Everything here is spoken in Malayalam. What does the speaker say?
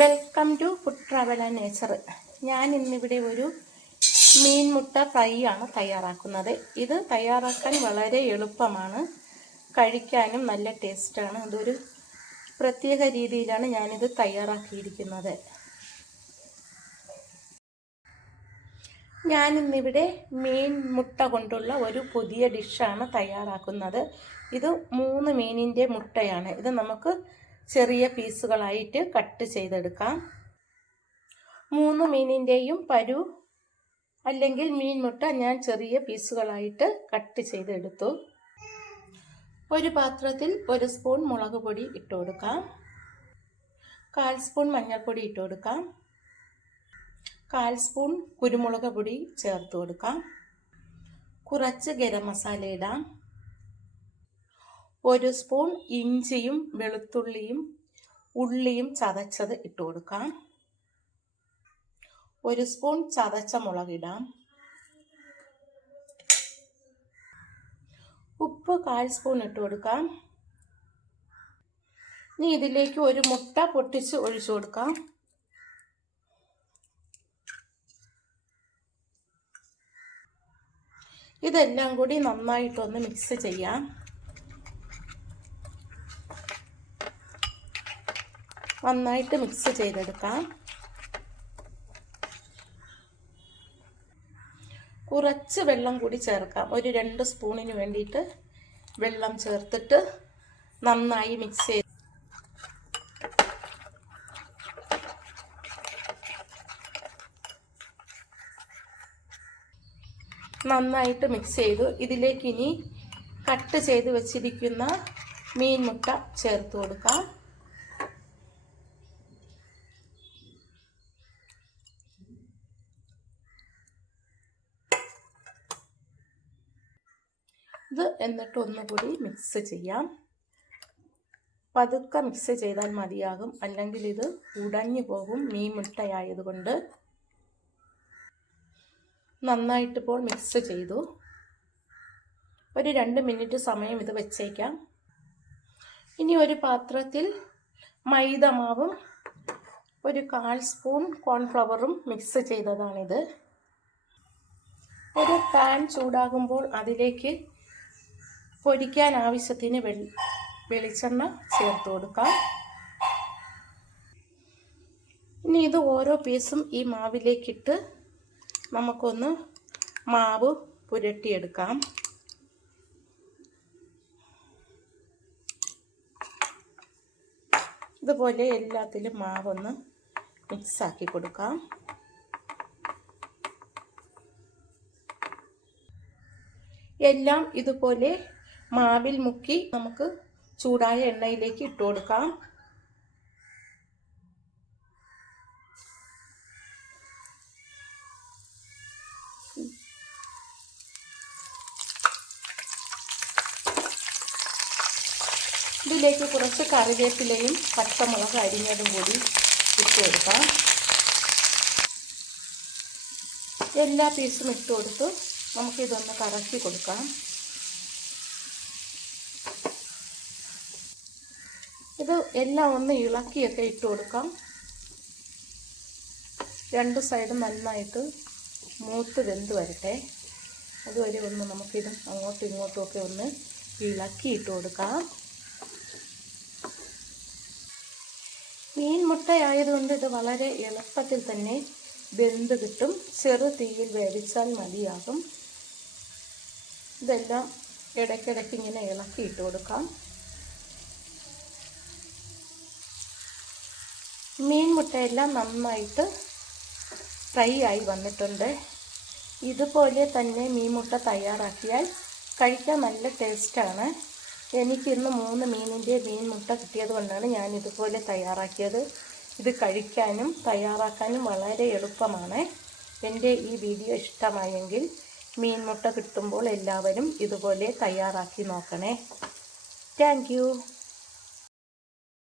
Welcome to food travel and nature ഞാൻ ഇന്നിവിടെ ഒരു മീൻ മുട്ട ഫ്രൈ ആണ് തയ്യാറാക്കുന്നത്. ഇത് തയ്യാറാക്കാൻ വളരെ എളുപ്പമാണ്. കഴിക്കാനും നല്ല ടേസ്റ്റാണ്. അതൊരു പ്രത്യേക രീതിയിലാണ് ഞാനിത് തയ്യാറാക്കിയിരിക്കുന്നത്. ഞാൻ ഇന്നിവിടെ മീൻ മുട്ട കൊണ്ടുള്ള ഒരു പുതിയ ഡിഷാണ് തയ്യാറാക്കുന്നത്. ഇത് മൂന്ന് മീനിന്റെ മുട്ടയാണ്. ഇത് നമുക്ക് ചെറിയ പീസുകളായിട്ട് കട്ട് ചെയ്തെടുക്കാം. മൂന്ന് മീനിന്റെയും പരു അല്ലെങ്കിൽ മീൻ മുട്ട ഞാൻ ചെറിയ പീസുകളായിട്ട് കട്ട് ചെയ്തെടുത്തു. ഒരു പാത്രത്തിൽ ഒരു സ്പൂൺ മുളക് പൊടി ഇട്ട് കൊടുക്കാം. കാൽ സ്പൂൺ മഞ്ഞൾപ്പൊടി ഇട്ട് കൊടുക്കാം. കാൽ സ്പൂൺ കുരുമുളക് പൊടി ചേർത്ത് കൊടുക്കാം. കുറച്ച് ഗരം മസാല ഇടാം. ഒരു സ്പൂൺ ഇഞ്ചിയും വെളുത്തുള്ളിയും ഉള്ളിയും ചതച്ചത് ഇട്ട് കൊടുക്കാം. ഒരു സ്പൂൺ ചതച്ച മുളകിടാം ഉപ്പ് കാൽ സ്പൂൺ ഇട്ട് കൊടുക്കാം. ഇനി ഇതിലേക്ക് ഒരു മുട്ട പൊട്ടിച്ച് ഒഴിച്ചു കൊടുക്കാം. ഇതെല്ലാം കൂടി നന്നായിട്ടൊന്ന് മിക്സ് ചെയ്യാം. നന്നായിട്ട് മിക്സ് ചെയ്തെടുക്കാം. കുറച്ച് വെള്ളം കൂടി ചേർക്കാം. ഒരു രണ്ട് സ്പൂണിന് വേണ്ടിയിട്ട് വെള്ളം ചേർത്തിട്ട് നന്നായി മിക്സ് ചെയ്ത് നന്നായിട്ട് മിക്സ് ചെയ്തു. ഇതിലേക്ക് ഇനി കട്ട് ചെയ്ത് വെച്ചിരിക്കുന്ന മീൻ മുട്ട ചേർത്ത് കൊടുക്കാം. ഇത് എന്നിട്ട് ഒന്നുകൂടി മിക്സ് ചെയ്യാം. പതുക്കെ മിക്സ് ചെയ്താൽ മതിയാകും. അല്ലെങ്കിൽ ഇത് ഉടഞ്ഞു പോകും. മീൻ മുട്ടയായതുകൊണ്ട്. നന്നായിട്ടിപ്പോൾ മിക്സ് ചെയ്തു. ഒരു രണ്ട് മിനിറ്റ് സമയം ഇത് വെച്ചേക്കാം. ഇനി ഒരു പാത്രത്തിൽ മൈദ മാവും ഒരു കാൽ സ്പൂൺ കോൺഫ്ലവറും മിക്സ് ചെയ്തതാണിത്. ഒരു പാൻ ചൂടാകുമ്പോൾ അതിലേക്ക് പൊരിക്കാൻ ആവശ്യത്തിന് വെ വെളിച്ചെണ്ണ ചേർത്ത് കൊടുക്കാം. ഇനി ഇത് ഓരോ പീസും ഈ മാവിലേക്കിട്ട് നമുക്കൊന്ന് മാവ് പുരട്ടിയെടുക്കാം. ഇതുപോലെ എല്ലാത്തിലും മാവൊന്ന് മിക്സാക്കി കൊടുക്കാം. എല്ലാം ഇതുപോലെ മാവിൽ മുക്കി നമുക്ക് ചൂടായ എണ്ണയിലേക്ക് ഇട്ട് കൊടുക്കാം. ഇതിലേക്ക് കുറച്ച് കറിവേപ്പിലയും പച്ചമുളക് അരിഞ്ഞതും കൂടി ഇട്ട് കൊടുക്കാം. എല്ലാ പീസും ഇട്ട് കൊടുത്ത് നമുക്കിതൊന്ന് കറക്കി കൊടുക്കാം. ഇത് എല്ലാം ഒന്ന് ഇളക്കിയൊക്കെ ഇട്ട് കൊടുക്കാം. രണ്ട് സൈഡും നന്നായിട്ട് മൂത്ത് വെന്ത് വരട്ടെ. അതുവരെ ഒന്ന് നമുക്കിത് അങ്ങോട്ടും ഇങ്ങോട്ടും ഒക്കെ ഒന്ന് ഇളക്കി ഇട്ട് കൊടുക്കാം. മീൻ മുട്ടയായതുകൊണ്ട് ഇത് വളരെ എളുപ്പത്തിൽ തന്നെ വെന്ത് കിട്ടും. ചെറു തീയിൽ വേവിച്ചാൽ മതിയാകും. ഇതെല്ലാം ഇടയ്ക്കിടയ്ക്ക് ഇങ്ങനെ ഇളക്കി ഇട്ട് കൊടുക്കാം. മീൻ മുട്ടയെല്ലാം നന്നായിട്ട് ഫ്രൈ ആയി വന്നിട്ടുണ്ട്. ഇതുപോലെ തന്നെ മീൻ മുട്ട തയ്യാറാക്കിയാൽ കഴിക്കാൻ നല്ല ടേസ്റ്റാണ് എനിക്കിന്ന് മൂന്ന് മീനിന്റെ മീൻ മുട്ട കിട്ടിയത് കൊണ്ടാണ് ഞാൻ ഇതുപോലെ തയ്യാറാക്കിയത്. ഇത് കഴിക്കാനും തയ്യാറാക്കാനും വളരെ എളുപ്പമാണ്. എന്റെ ഈ വീഡിയോ ഇഷ്ടമായെങ്കിൽ മീൻ മുട്ട കിട്ടുമ്പോൾ എല്ലാവരും ഇതുപോലെ തയ്യാറാക്കി നോക്കണേ. താങ്ക്